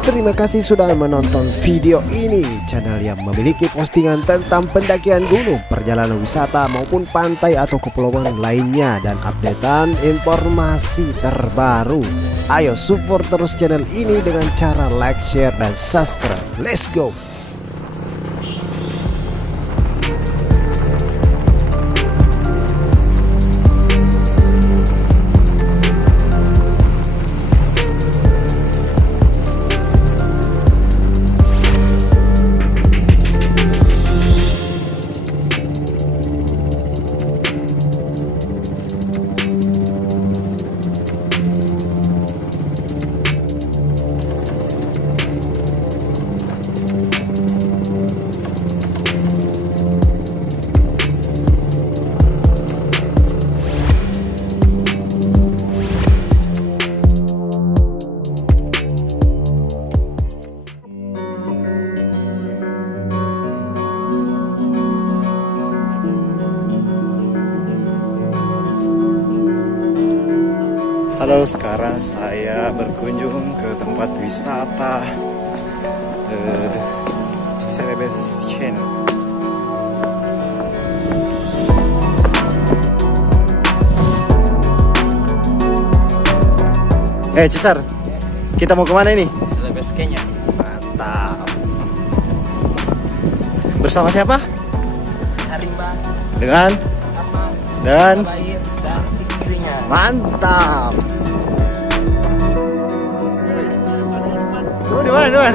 Terima kasih sudah menonton video ini. Channel yang memiliki postingan tentang pendakian gunung, perjalanan wisata maupun pantai atau kepulauan lainnya, dan updatean informasi terbaru. Ayo support terus channel ini dengan cara like, share, dan subscribe. Let's go. Halo, sekarang saya berkunjung ke tempat wisata Celebration. Cesar, kita mau kemana ini? Celebration. Mantap. Bersama siapa? Harimba, Dengan Amal, dan Bair, dan istrinya. mantap. Di mana?